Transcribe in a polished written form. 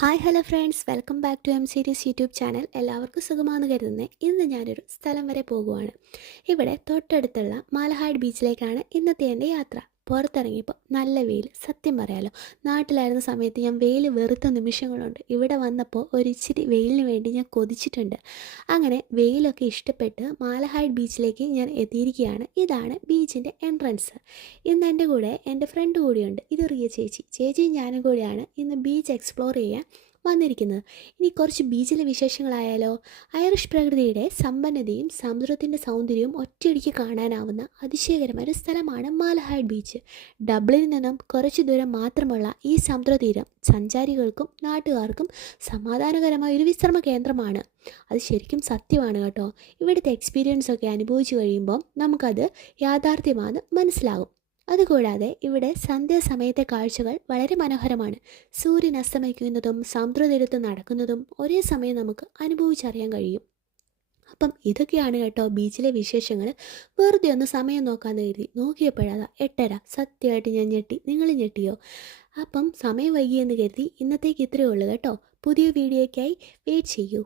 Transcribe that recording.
Hi hello friends, welcome back to M series YouTube channel. എല്ലാവർക്കും സുഖമാണെന്ന് കരുതുന്നത്. ഇന്ന് ഞാനൊരു സ്ഥലം വരെ പോകുവാണ്. ഇവിടെ തൊട്ടടുത്തുള്ള മാലഹാഡ് ബീച്ചിലേക്കാണ് ഇന്നത്തെ എൻ്റെ യാത്ര. പുറത്തിറങ്ങിയപ്പോൾ നല്ല വെയിൽ. സത്യം പറയാലോ, നാട്ടിലായിരുന്ന സമയത്ത് ഞാൻ വെയിൽ വെറുത്ത നിമിഷങ്ങളുണ്ട്. ഇവിടെ വന്നപ്പോൾ ഒരിച്ചിരി വെയിലിന് വേണ്ടി ഞാൻ കൊതിച്ചിട്ടുണ്ട്. അങ്ങനെ വെയിലൊക്കെ ഇഷ്ടപ്പെട്ട് മാലഹാഡ് ബീച്ചിലേക്ക് ഞാൻ എത്തിയിരിക്കുകയാണ്. ഇതാണ് ബീച്ചിൻ്റെ എൻട്രൻസ്. ഇന്ന് എൻ്റെ കൂടെ എൻ്റെ ഫ്രണ്ട് കൂടിയുണ്ട്. ഇത് റിയ ചേച്ചി. ചേച്ചിയും ഞാനും കൂടിയാണ് ഇന്ന് ബീച്ച് എക്സ്പ്ലോർ ചെയ്യാൻ വന്നിരിക്കുന്നത്. ഇനി കുറച്ച് ബീച്ചിലെ വിശേഷങ്ങളായാലോ. ഐറിഷ് പ്രകൃതിയുടെ സമ്പന്നതയും സമുദ്രത്തിൻ്റെ സൗന്ദര്യവും ഒറ്റയടിക്ക് കാണാനാവുന്ന അതിശയകരമായ ഒരു സ്ഥലമാണ് മാലഹാഡ് ബീച്ച്. ഡബ്ലിനിൽ നിന്നും കുറച്ച് ദൂരം മാത്രമുള്ള ഈ സമുദ്രതീരം സഞ്ചാരികൾക്കും നാട്ടുകാർക്കും സമാധാനകരമായ ഒരു വിശ്രമ കേന്ദ്രമാണ്. അത് ശരിക്കും സത്യമാണ് കേട്ടോ. ഇവിടുത്തെ എക്സ്പീരിയൻസ് ഒക്കെ അനുഭവിച്ചു കഴിയുമ്പോൾ നമുക്കത് യാഥാർത്ഥ്യമാണെന്ന് മനസ്സിലാകും. അതുകൂടാതെ ഇവിടെ സന്ധ്യാസമയത്തെ കാഴ്ചകൾ വളരെ മനോഹരമാണ്. സൂര്യൻ അസ്തമിക്കുന്നതും സമുദ്രതീരത്ത് നടക്കുന്നതും ഒരേ സമയം നമുക്ക് അനുഭവിച്ചറിയാൻ കഴിയും. അപ്പം ഇതൊക്കെയാണ് കേട്ടോ ബീച്ചിലെ വിശേഷങ്ങൾ. വെറുതെ ഒന്ന് സമയം നോക്കാമെന്ന് കരുതി നോക്കിയപ്പോഴാ 8:30. സത്യമായിട്ട് ഞാൻ ഞെട്ടി. നിങ്ങൾ ഞെട്ടിയോ? അപ്പം സമയം വൈകിയെന്ന് കരുതി ഇന്നത്തേക്ക് ഇത്രയേ ഉള്ളൂ കേട്ടോ. പുതിയ വീഡിയോയ്ക്കായി വെയിറ്റ് ചെയ്യൂ.